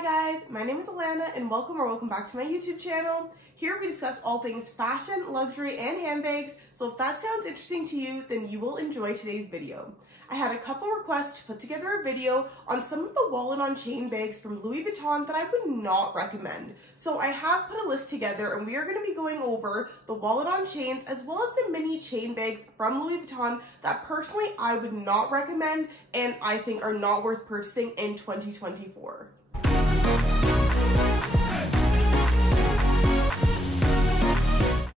Hi guys, my name is Alana and welcome back to my YouTube channel. Here we discuss all things fashion, luxury, and handbags, so if that sounds interesting to you, then you will enjoy today's video. I had a couple requests to put together a video on some of the wallet on chain bags from Louis Vuitton that I would not recommend. So I have put a list together and we are going to be going over the wallet on chains as well as the mini chain bags from Louis Vuitton that personally I would not recommend and I think are not worth purchasing in 2024.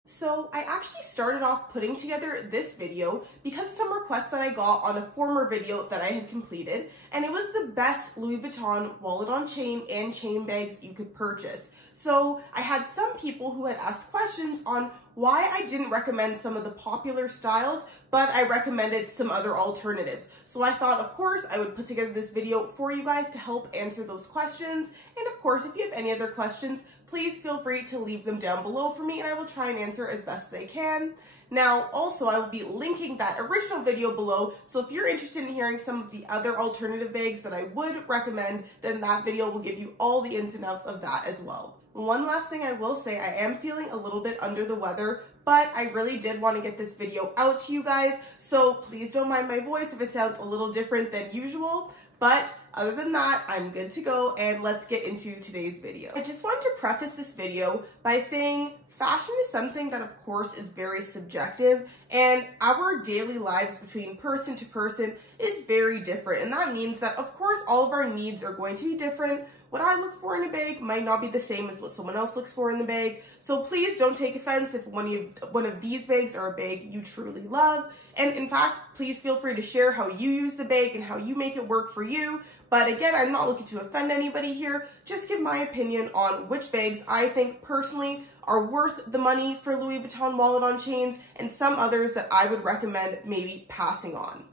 So I actually started off putting together this video because of some requests that I got on a former video that I had completed, and it was the best Louis Vuitton wallet on chain and chain bags you could purchase. So I had some people who had asked questions on why I didn't recommend some of the popular styles, but I recommended some other alternatives. So I thought, of course, I would put together this video for you guys to help answer those questions. And of course, if you have any other questions, please feel free to leave them down below for me and I will try and answer as best as I can. Now, also, I will be linking that original video below, so if you're interested in hearing some of the other alternative bags that I would recommend, then that video will give you all the ins and outs of that as well. One last thing I will say, I am feeling a little bit under the weather, but I really did want to get this video out to you guys, so please don't mind my voice if it sounds a little different than usual. But other than that, I'm good to go, and let's get into today's video. I just wanted to preface this video by saying fashion is something that of course is very subjective, and our daily lives between person to person is very different, and that means that of course all of our needs are going to be different. What I look for in a bag might not be the same as what someone else looks for in the bag, so please don't take offense if one of these bags are a bag you truly love. And in fact, please feel free to share how you use the bag and how you make it work for you. But again, I'm not looking to offend anybody here, just give my opinion on which bags I think personally are worth the money for Louis Vuitton wallet on chains and some others that I would recommend maybe passing on.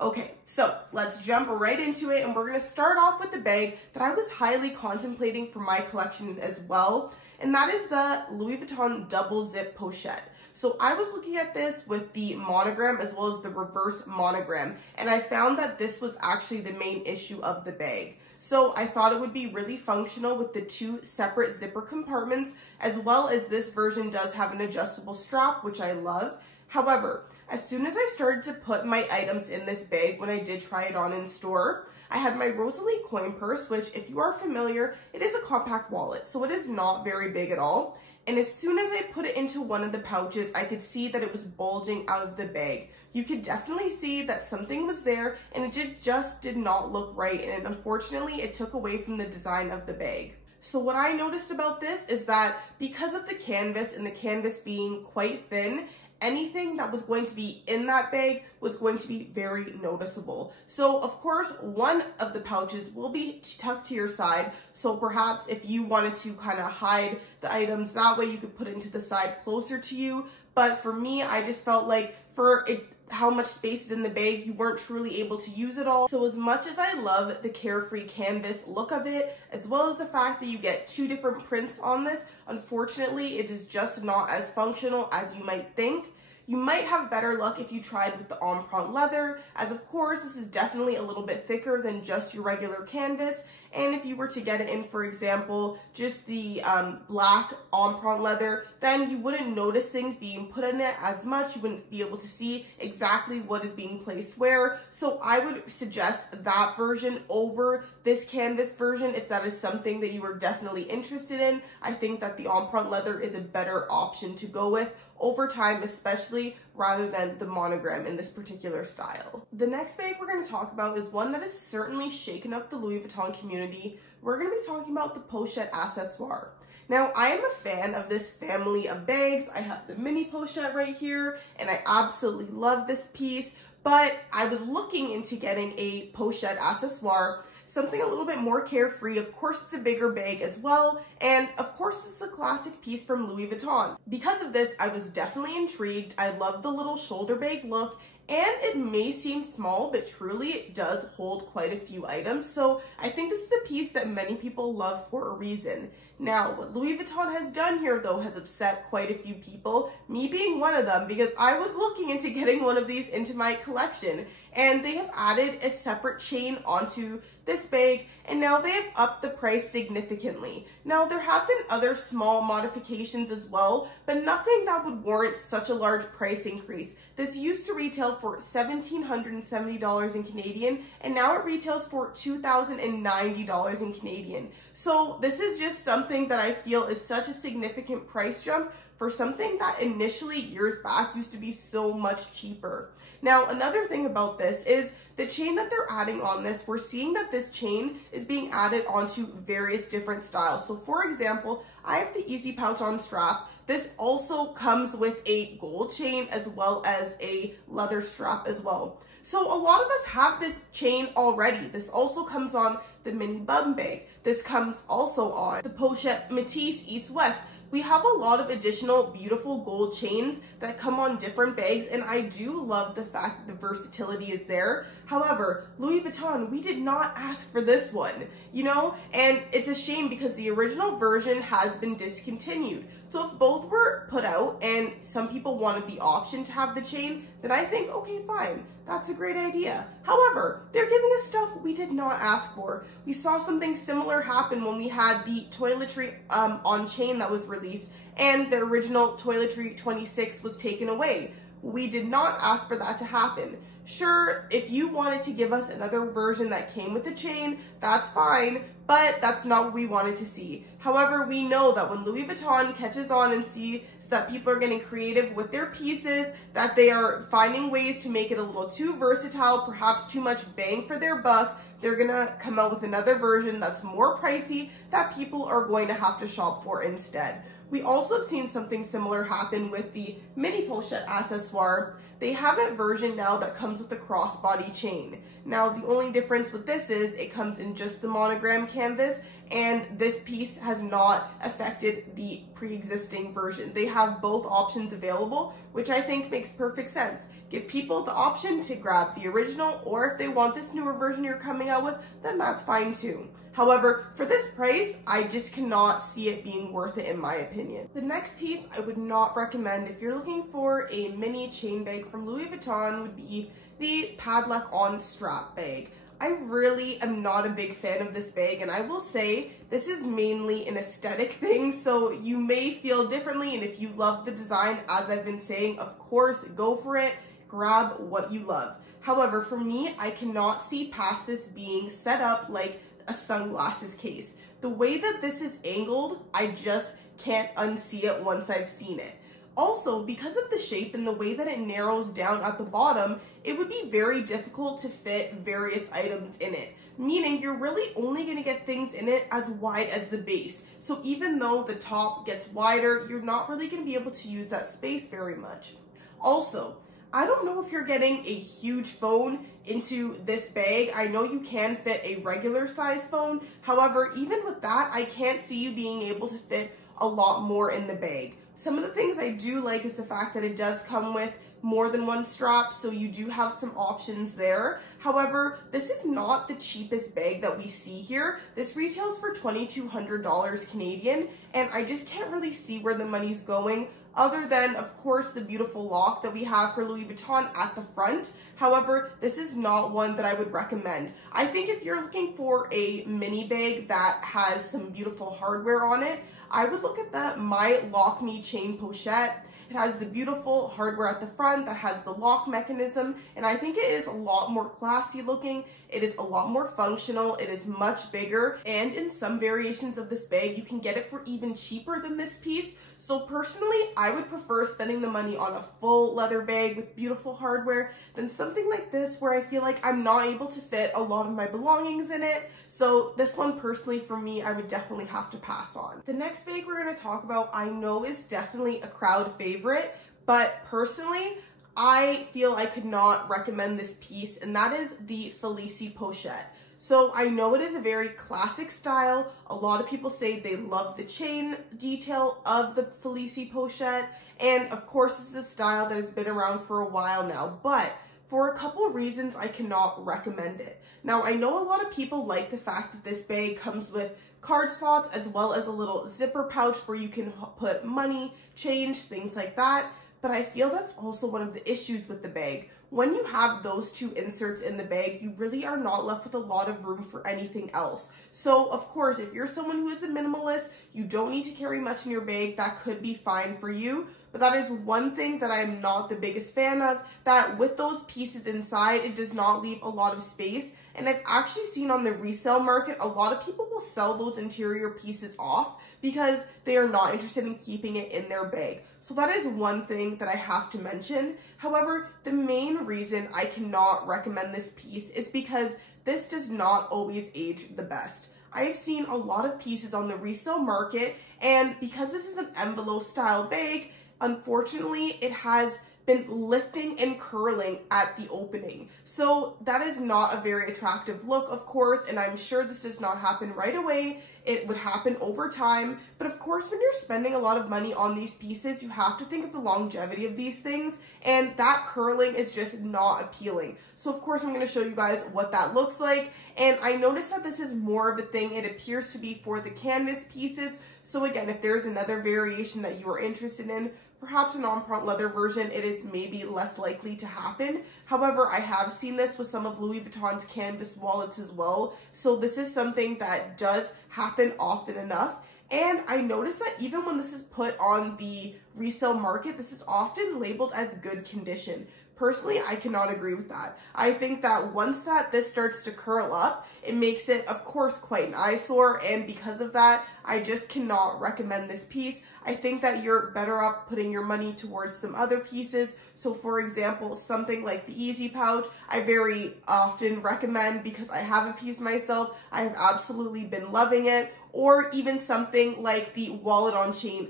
Okay, so let's jump right into it, and we're going to start off with the bag that I was highly contemplating for my collection as well, and that is the Louis Vuitton double zip pochette. So I was looking at this with the monogram as well as the reverse monogram, and I found that this was actually the main issue of the bag. So I thought it would be really functional with the two separate zipper compartments, as well as this version does have an adjustable strap, which I love. However, as soon as I started to put my items in this bag when I did try it on in store, I had my Rosalie coin purse, which if you are familiar, it is a compact wallet, so it is not very big at all. And as soon as I put it into one of the pouches, I could see that it was bulging out of the bag. You could definitely see that something was there and it just did not look right, and unfortunately it took away from the design of the bag. So what I noticed about this is that because of the canvas and the canvas being quite thin, anything that was going to be in that bag was going to be very noticeable. So of course, one of the pouches will be tucked to your side. So perhaps if you wanted to kind of hide the items that way, you could put it into the side closer to you. But for me, I just felt like for it, how much space is in the bag, you weren't truly able to use it all. So as much as I love the carefree canvas look of it, as well as the fact that you get two different prints on this, unfortunately, it is just not as functional as you might think. You might have better luck if you tried with the empreinte leather, as of course, this is definitely a little bit thicker than just your regular canvas. And if you were to get it in, for example, just the black empreinte leather, then you wouldn't notice things being put in it as much. You wouldn't be able to see exactly what is being placed where. So I would suggest that version over this canvas version if that is something that you are definitely interested in. I think that the empreinte leather is a better option to go with over time, especially rather than the monogram in this particular style. The next bag we're going to talk about is one that has certainly shaken up the Louis Vuitton community. We're going to be talking about the pochette accessoire. Now, I am a fan of this family of bags. I have the mini pochette right here, and I absolutely love this piece, but I was looking into getting a pochette accessoire, something a little bit more carefree. Of course, it's a bigger bag as well, and of course, it's a classic piece from Louis Vuitton. Because of this, I was definitely intrigued. I love the little shoulder bag look, and it may seem small, but truly it does hold quite a few items. So I think this is the piece that many people love for a reason. Now, what Louis Vuitton has done here, though, has upset quite a few people, me being one of them, because I was looking into getting one of these into my collection. and they have added a separate chain onto this bag, and now they have upped the price significantly. Now, there have been other small modifications as well, but nothing that would warrant such a large price increase. This used to retail for $1,770 in Canadian, and now it retails for $2,090 in Canadian. So this is just something that I feel is such a significant price jump for something that initially years back used to be so much cheaper. Now, another thing about this is the chain that they're adding on this, we're seeing that this chain is being added onto various different styles. So for example, I have the easy pouch on strap. This also comes with a gold chain as well as a leather strap as well. So a lot of us have this chain already. This also comes on the mini bum bag. This comes also on the Pochette Matisse East West. We have a lot of additional beautiful gold chains that come on different bags, and I do love the fact that the versatility is there. However, Louis Vuitton, we did not ask for this one, you know? And it's a shame because the original version has been discontinued. So if both were put out and some people wanted the option to have the chain, then I think, okay, fine, that's a great idea. However, they're giving us stuff we did not ask for. We saw something similar happen when we had the toiletry on chain that was released and the original toiletry 26 was taken away. We did not ask for that to happen. Sure, if you wanted to give us another version that came with the chain, that's fine, but that's not what we wanted to see. However, we know that when Louis Vuitton catches on and sees that people are getting creative with their pieces, that they are finding ways to make it a little too versatile, perhaps too much bang for their buck, they're gonna come out with another version that's more pricey that people are going to have to shop for instead. We also have seen something similar happen with the mini pochette accessoire. They have a version now that comes with a crossbody chain. Now, the only difference with this is it comes in just the monogram canvas, and this piece has not affected the pre-existing version. They have both options available, which I think makes perfect sense. Give people the option to grab the original, or if they want this newer version you're coming out with, then that's fine too. However, for this price, I just cannot see it being worth it in my opinion. The next piece I would not recommend if you're looking for a mini chain bag from Louis Vuitton would be the padlock on strap bag. I really am not a big fan of this bag, and I will say this is mainly an aesthetic thing, so you may feel differently, and if you love the design, as I've been saying, of course, go for it, grab what you love. However, for me, I cannot see past this being set up like a sunglasses case. The way that this is angled, I just can't unsee it once I've seen it. Also, because of the shape and the way that it narrows down at the bottom, it would be very difficult to fit various items in it, meaning you're really only going to get things in it as wide as the base. So even though the top gets wider, you're not really going to be able to use that space very much. Also, I don't know if you're getting a huge phone into this bag. I know you can fit a regular size phone. However, even with that, I can't see you being able to fit a lot more in the bag. Some of the things I do like is the fact that it does come with more than one strap, so you do have some options there. However, this is not the cheapest bag that we see here. This retails for $2,200 Canadian, and I just can't really see where the money's going, other than, of course, the beautiful lock that we have for Louis Vuitton at the front. However, this is not one that I would recommend. I think if you're looking for a mini bag that has some beautiful hardware on it, I would look at the My Lock Me Chain Pochette. It has the beautiful hardware at the front that has the lock mechanism, and I think it is a lot more classy looking. It is a lot more functional. It is much bigger, and in some variations of this bag, you can get it for even cheaper than this piece. So personally, I would prefer spending the money on a full leather bag with beautiful hardware than something like this where I feel like I'm not able to fit a lot of my belongings in it. So this one personally for me, I would definitely have to pass on. The next bag we're going to talk about, I know is definitely a crowd favorite, but personally, I feel I could not recommend this piece, and that is the Felicy Pochette. So I know it is a very classic style. A lot of people say they love the chain detail of the Felicy Pochette, and of course it's a style that has been around for a while now, but for a couple of reasons I cannot recommend it. Now, I know a lot of people like the fact that this bag comes with card slots as well as a little zipper pouch where you can put money, change, things like that. But I feel that's also one of the issues with the bag. when you have those two inserts in the bag, you really are not left with a lot of room for anything else. So of course, if you're someone who is a minimalist, you don't need to carry much in your bag. That could be fine for you. But that is one thing that I'm not the biggest fan of, that with those pieces inside, it does not leave a lot of space. And I've actually seen on the resale market, a lot of people will sell those interior pieces off because they are not interested in keeping it in their bag. So that is one thing that I have to mention. However, the main reason I cannot recommend this piece is because this does not always age the best. I have seen a lot of pieces on the resale market, and because this is an envelope style bag, unfortunately, it has been lifting and curling at the opening. So that is not a very attractive look, of course, and I'm sure this does not happen right away. It would happen over time. But of course, when you're spending a lot of money on these pieces, you have to think of the longevity of these things, and that curling is just not appealing. So of course, I'm going to show you guys what that looks like. And I noticed that this is more of a thing it appears to be for the canvas pieces. So again, if there's another variation that you are interested in, perhaps a non-print leather version, it is maybe less likely to happen. However, I have seen this with some of Louis Vuitton's canvas wallets as well. So this is something that does happen often enough. And I noticed that even when this is put on the resale market, this is often labeled as good condition. Personally, I cannot agree with that. I think that once this starts to curl up, it makes it, of course, quite an eyesore, and because of that, I just cannot recommend this piece. I think that you're better off putting your money towards some other pieces. So for example, something like the Easy Pouch, I very often recommend because I have a piece myself. I have absolutely been loving it. Or even something like the wallet on chain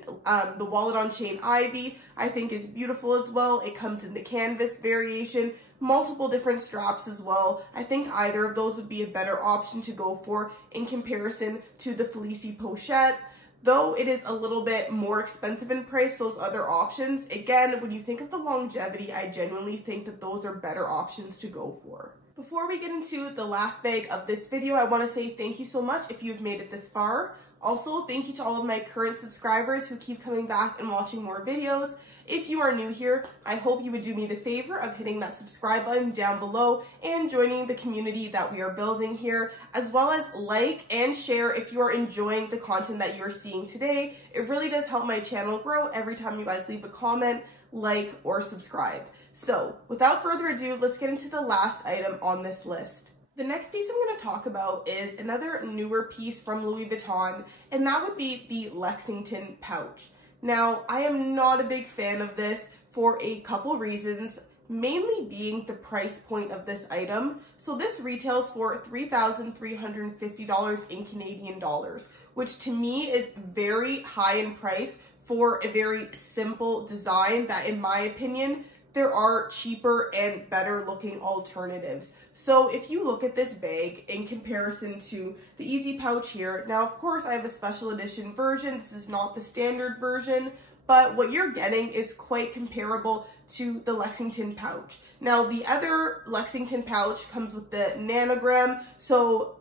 Ivy, I think is beautiful as well. It comes in the canvas variation, multiple different straps as well. I think either of those would be a better option to go for in comparison to the Felicy pochette. Though it is a little bit more expensive in price, those other options, again, when you think of the longevity, I genuinely think that those are better options to go for. Before we get into the last bag of this video, I want to say thank you so much if you've made it this far. Also, thank you to all of my current subscribers who keep coming back and watching more videos. If you are new here, I hope you would do me the favor of hitting that subscribe button down below and joining the community that we are building here, as well as like and share if you are enjoying the content that you're seeing today. It really does help my channel grow every time you guys leave a comment, like, or subscribe. So without further ado, let's get into the last item on this list. The next piece I'm going to talk about is another newer piece from Louis Vuitton, and that would be the Lexington pouch. Now, I am not a big fan of this for a couple reasons, mainly being the price point of this item. So this retails for $3,350 in Canadian dollars, which to me is very high in price for a very simple design that, in my opinion, there are cheaper and better looking alternatives. So if you look at this bag in comparison to the Easy Pouch here, now of course I have a special edition version, this is not the standard version, but what you're getting is quite comparable to the Lexington pouch. Now the other Lexington pouch comes with the nanogram, so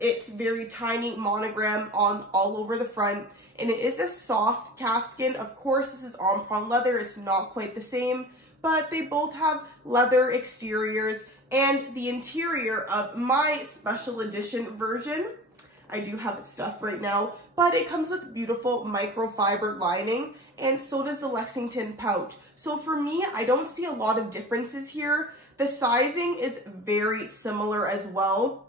it's very tiny monogram on all over the front, and it is a soft calfskin. Of course this is on leather, it's not quite the same, but they both have leather exteriors, and the interior of my special edition version, I do have it stuffed right now, but it comes with beautiful microfiber lining, and so does the Lexington pouch. So for me, I don't see a lot of differences here. The sizing is very similar as well.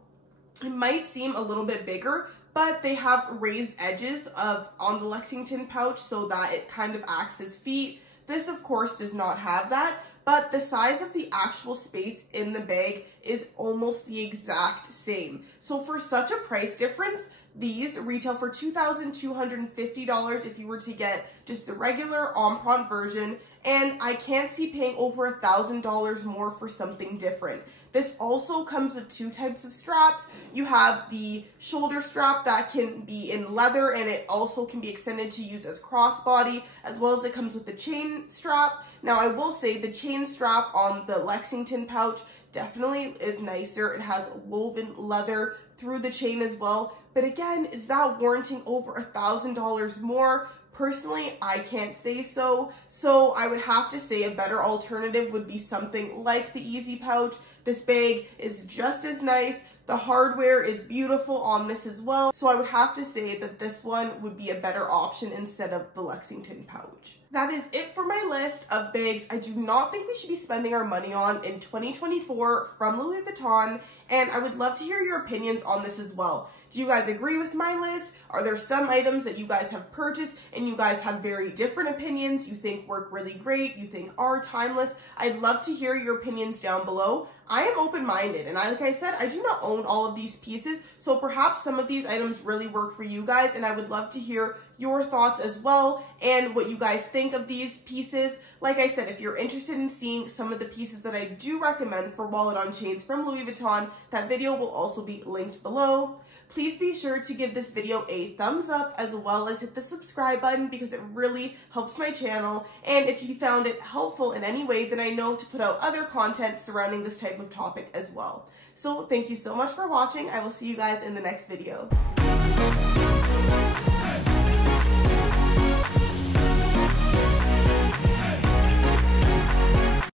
It might seem a little bit bigger, but they have raised edges on the Lexington pouch so that it kind of acts as feet. This, of course, does not have that, but the size of the actual space in the bag is almost the exact same. So for such a price difference, these retail for $2,250 if you were to get just the regular en-print version, and I can't see paying over $1,000 more for something different. This also comes with two types of straps. You have the shoulder strap that can be in leather, and it also can be extended to use as crossbody, as well as it comes with the chain strap. Now I will say the chain strap on the Lexington pouch definitely is nicer. It has woven leather through the chain as well. But again, is that warranting over $1,000 more? Personally, I can't say so. So I would have to say a better alternative would be something like the Easy Pouch. This bag is just as nice. The hardware is beautiful on this as well. So I would have to say that this one would be a better option instead of the Lexington pouch. That is it for my list of bags I do not think we should be spending our money on in 2024 from Louis Vuitton. And I would love to hear your opinions on this as well. Do you guys agree with my list? Are there some items that you guys have purchased and you guys have very different opinions, you think work really great, you think are timeless? I'd love to hear your opinions down below. I am open-minded, and like I said, I do not own all of these pieces, so perhaps some of these items really work for you guys, and I would love to hear your thoughts as well and what you guys think of these pieces. Like I said, if you're interested in seeing some of the pieces that I do recommend for wallet on chains from Louis Vuitton, that video will also be linked below. Please be sure to give this video a thumbs up as well as hit the subscribe button because it really helps my channel. And if you found it helpful in any way, then I know to put out other content surrounding this type of topic as well. So thank you so much for watching. I will see you guys in the next video.